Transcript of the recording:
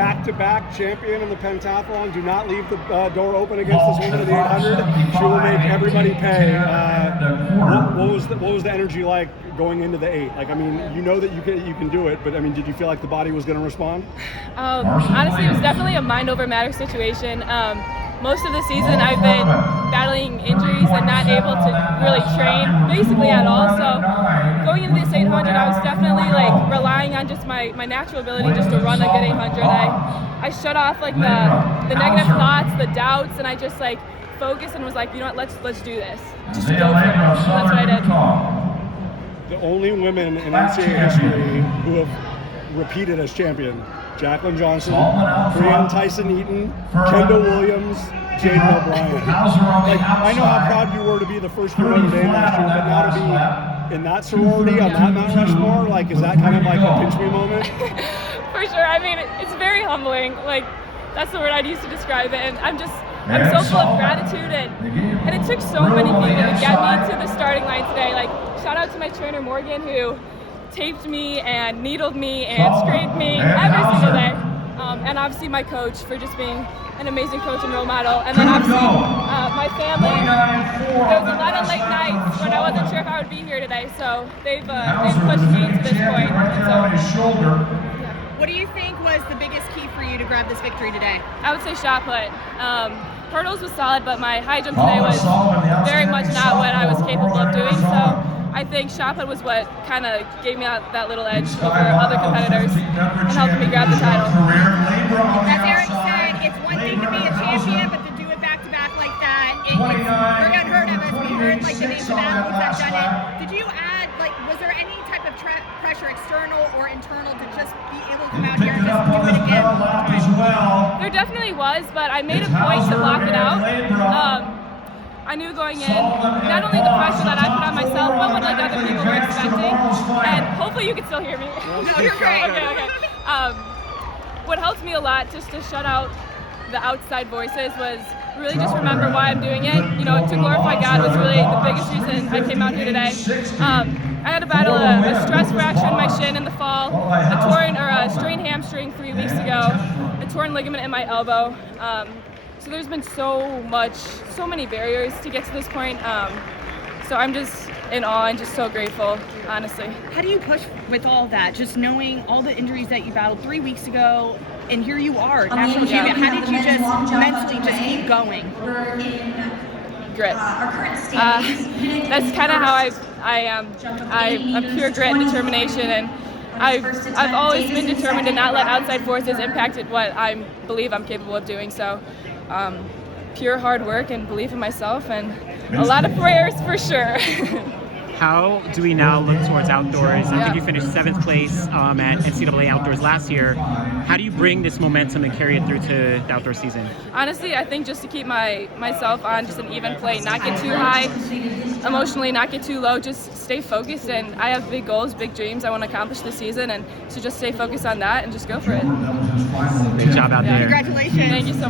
back-to-back champion in the pentathlon. Do not leave the door open against this woman in the 800. She will make everybody pay. What was the energy like going into the 8? Like, I mean, you know that you can do it, but I mean, did you feel like the body was going to respond? Honestly, it was definitely a mind over matter situation. Most of the season I've been battling injuries and not able to really train basically at all. So going into this 800, I was definitely like relying on just my natural ability just to run a good 800. I shut off like the negative thoughts, the doubts, and I just like focused and was like, you know what, let's do this. Just go for it. That's what I did. The only women in NCAA history who have repeated as champion: Jacqueline Johnson, Brianne Tyson-Eaton, Kendall Williams, Jadin O'Brien. Like, I know how proud you were to be the first year Notre Dame last year, but now to be in that sorority on that Mount Rushmore, like, is that kind of like a pinch me moment? For sure. I mean, it's very humbling. Like, that's the word I'd use to describe it. And I'm so full of gratitude, and it took so many people to get me to the starting line today. Like, shout out to my trainer Morgan, who taped me and needled me and scraped me every single day. And obviously my coach for just being an amazing coach and role model. And then obviously my family. There was a lot of late nights when I wasn't sure if I would be here today. So they've pushed me to this point. What do you think was the biggest key for you to grab this victory today? I would say shot put. Hurdles was solid, but my high jump today was very much not what I was capable of doing. So I think shot put was what kind of gave me that little edge over other competitors and helped me grab the title. As Eric said, it's one thing to be a champion, but to do it back-to-back like that, we're unheard of. As we heard, like, the names of athletes that have done it. Did you add, like, was there any type of pressure, external or internal, to just be able to come out here and just do it again? There definitely was, but I made a point to block it out. I knew going in, not only the pressure that I put on myself, but what like other people were expecting. And hopefully you can still hear me. No, you're great. Okay. What helped me a lot just to shut out the outside voices was really just remember why I'm doing it. You know, to glorify God was really the biggest reason I came out here today. I had to battle a stress fracture in my shin in the fall, a strained hamstring 3 weeks ago, a torn ligament in my elbow. So there's been so many barriers to get to this point. So I'm just in awe and just so grateful, honestly. How do you push with all that, just knowing all the injuries that you battled 3 weeks ago, and here you are, national champion? How did you just mentally just keep going? Grit. That's kind of how I am. I'm pure grit and determination, and I've always been determined to not let outside forces impact what I believe I'm capable of doing. So pure hard work and belief in myself, and a lot of prayers for sure. How do we now look towards outdoors? I think you finished 7th place at NCAA Outdoors last year. How do you bring this momentum and carry it through to the outdoor season? Honestly, I think just to keep myself on just an even plate, not get too high emotionally, not get too low, just stay focused. And I have big goals, big dreams I want to accomplish this season, and so just stay focused on that and just go for it. Great job out there. Congratulations. Thank you so much.